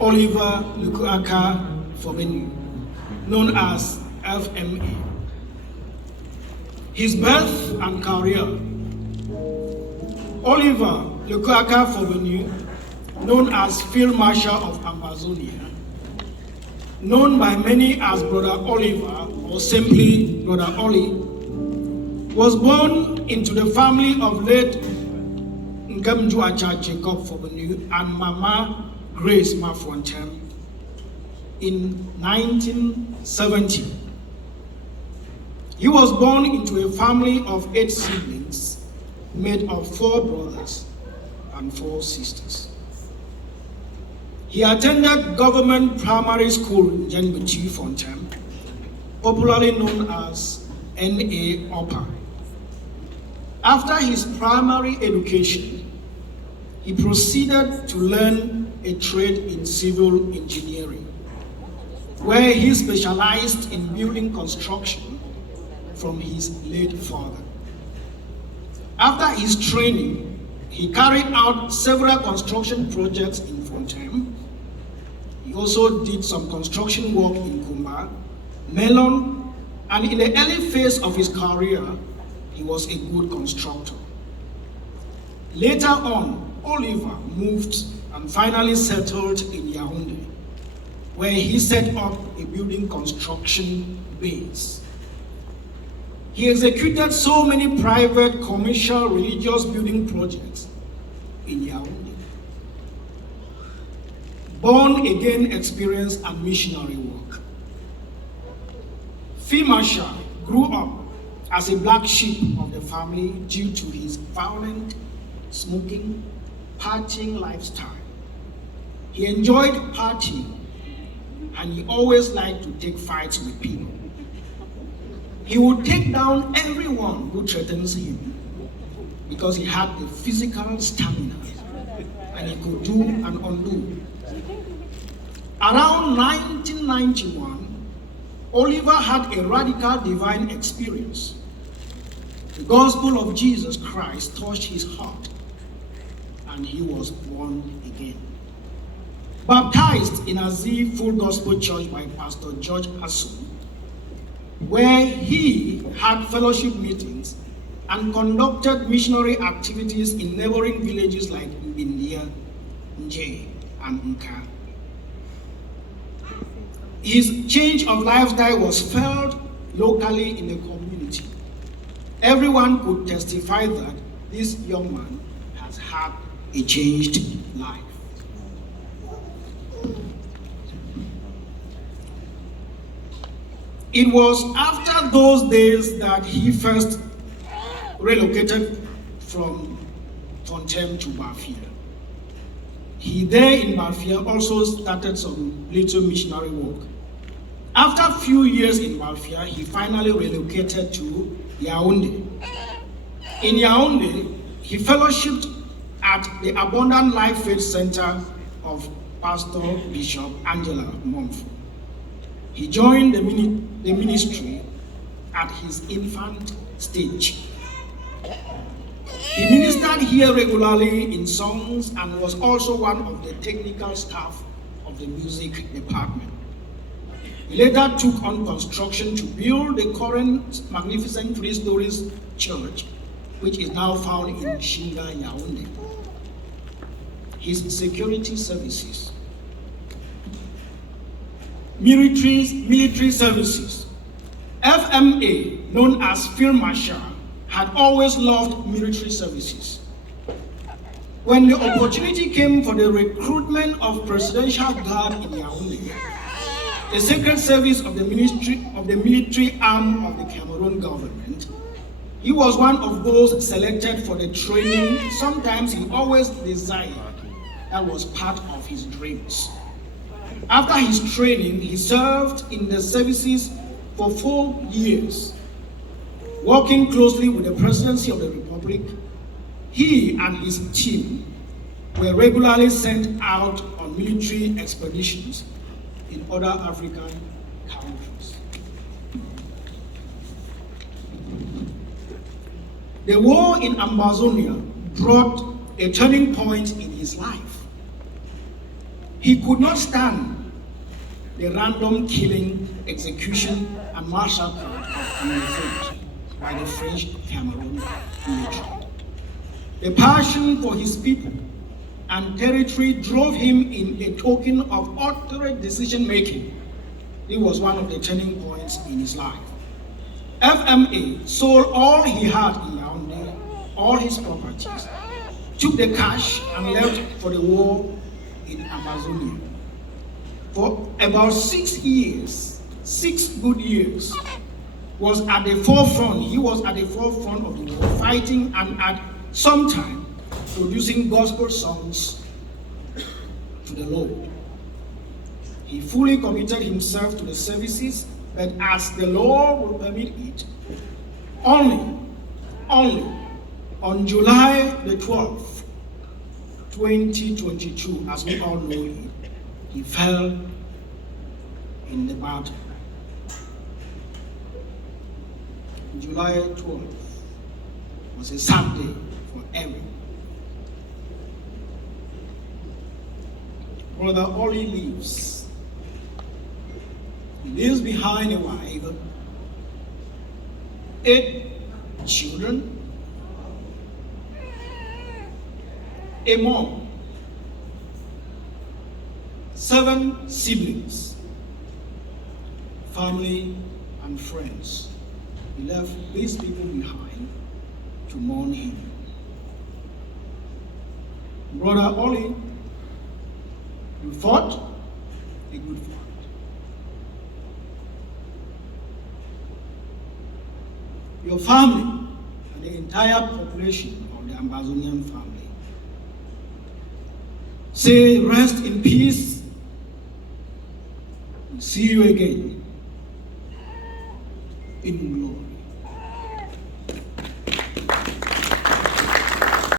Oliver Lukuaka Fobenu, known as FMA. His birth and career. Oliver Lukuaka Fobenu, known as Field Marshal of Amazonia, known by many as Brother Oliver or simply Brother Oli, was born into the family of late Nkamjuacha Jacob Fobenu and Mama Grace Mafontem in 1970. He was born into a family of 8 siblings made of 4 brothers and 4 sisters. He attended government primary school in Jenbuti Fontem, popularly known as N.A. Upper. After his primary education, he proceeded to learn a trade in civil engineering, where he specialized in building construction from his late father. After his training, he carried out several construction projects in Fontem. He also did some construction work in Kumba, Melon, and in the early phase of his career, he was a good constructor. Later on, Oliver moved and finally settled in Yaoundé, where he set up a building construction base. He executed so many private, commercial, religious building projects in Yaoundé. Born again experience and missionary work. Fimasha grew up as a black sheep of the family due to his violent, smoking, partying lifestyle. He enjoyed partying and he always liked to take fights with people. He would take down everyone who threatens him because he had the physical stamina and he could do and undo. Around 1991, Oliver had a radical divine experience. The gospel of Jesus Christ touched his heart and he was born again. Baptized in Aziz Full Gospel Church by Pastor George Asu, where he had fellowship meetings and conducted missionary activities in neighboring villages like Mbindia, Nje, and Nka. His change of lifestyle was felt locally in the community. Everyone could testify that this young man has had a changed life. It was after those days that he first relocated from Fontem to Bafia. He there in Bafia also started some little missionary work. After a few years in Bafia, he finally relocated to Yaoundé. In Yaoundé, he fellowshipped at the Abundant Life Faith Center of Pastor Bishop Angela Momfo. He joined the ministry at his infant stage. He ministered here regularly in songs and was also one of the technical staff of the music department. He later took on construction to build the current magnificent 3-story church, which is now found in Shinga, Yaoundé. His security services. Military services. FMA, known as Field Marshal, had always loved military services. When the opportunity came for the recruitment of Presidential Guard in Yaoundé, the Secret Service of the military arm of the Cameroon government, he was one of those selected for the training. Sometimes he always desired. That was part of his dreams. After his training, he served in the services for 4 years. Working closely with the Presidency of the Republic, he and his team were regularly sent out on military expeditions in other African countries. The war in Amazonia brought a turning point in his life. He could not stand the random killing, execution, and massacre of innocents by the French Cameroon military. The passion for his people and territory drove him in a token of utter decision-making. It was one of the turning points in his life. FMA sold all he had in Yaoundé, all his properties, took the cash and left for the war in Amazonia. For about 6 years, 6 good years, he was at the forefront of the war, fighting and at some time producing gospel songs to the Lord. He fully committed himself to the services, but as the Lord would permit it, only on July the 12th, 2022, as we all know it, he fell in the battle. July 12th was a sad day for everyone. Brother Ollie lives. He leaves behind a wife, 8 children, a mom, 7 siblings, family and friends. He left these people behind to mourn him. Brother Ollie, you fought a good fight. Your family and the entire population of the Amazonian family say rest in peace. We'll see you again in glory.